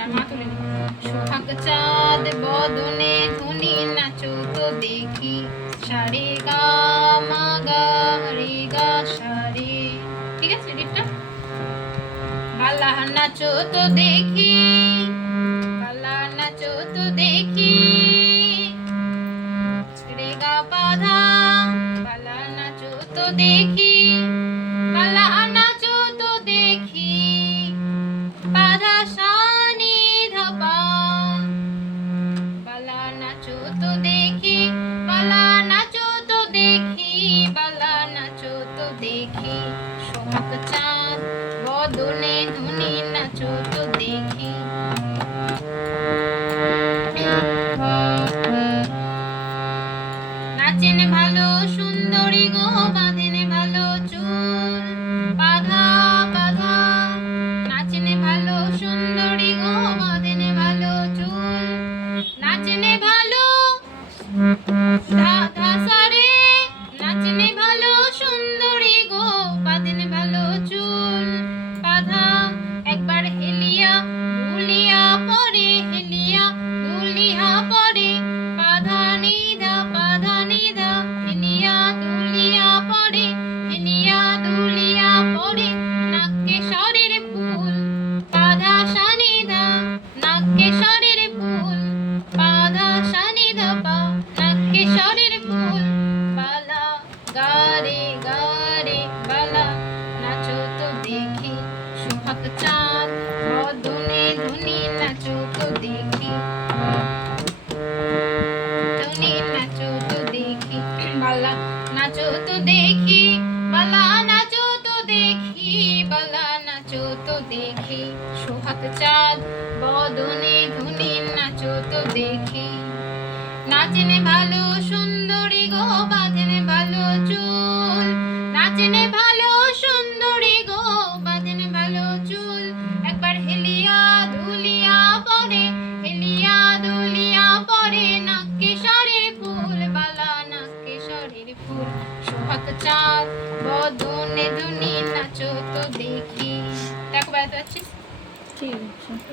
দাঁড়া মা তুলে নি। সোহাগ চাঁদ বদনে ধুনি নাচো তো দেখি, সারে গা মা গা রে গা সারে। ঠিক আছে রিটটা? বালা নাচো তো দেখি, বালা নাচো তো দেখি, রে গা পাধা, বালা নাচো তো দেখি, বালা নাচো তো দেখি, পাধা সানি ধপা, বালা নাচো তো দেখি, বালা নাচো তো দেখি, বালা নাচো তো দেখি, সোহাগ চাঁদ বদনে ধুনি নাচো তো দেখি। নাচেন ভালো সুন্দরী গো, বাঁধেন ভালো চুল, পাধা পাধা, নাচেন ভালো সুন্দরী গো, বাঁধেন ভালো চুল, নাচেন ভালো ধা ধা সারে, নাচেন ভালো সুন্দরী গো, বাঁধেন ভালো চুল, পাধা একবার হেলিয়া দুলিয়া পরে, হেলিয়া দুলিয়া পরে, পাধা নিধা পাধা নিধা, হেলিয়া দুলিয়া পরে, হেলিয়া দুলিয়া পরে, নাকে শরীর ফুল, পাধা সানিধা, নাকে শরীর ফুল, পাধা সানিধা পা, নাকে শরীর ফুল, বালা গারে গারে বালা নাচো তো দেখি, সোহাগ চাঁদ বদনে ধুনি নাচো তো দেখি, ধুনি নাচো তো দেখি, বালা নাচো তো দেখি, বালা নাচো তো দেখি, বালা নাচো তো দেখি, সোহাগ চাঁদ বদনে ধুনি নাচো তো দেখি। নাচেন ভালো সুন্দরী গো, বাঁধেন ভালো চুল, নাচেন ভালো সুন্দরী গো, বাঁধেন ভালো চুল, একবার হেলিয়া দুলিয়া পরে, হেলিয়া দুলিয়া পরে, নাকে শরীর ফুল, বালা নাকে শরীর ফুল, সোহাগ চাঁদ বদনে ধুনি নাচো তো দেখি। দেখো বেড়াতে পারছিস? ঠিক আছে।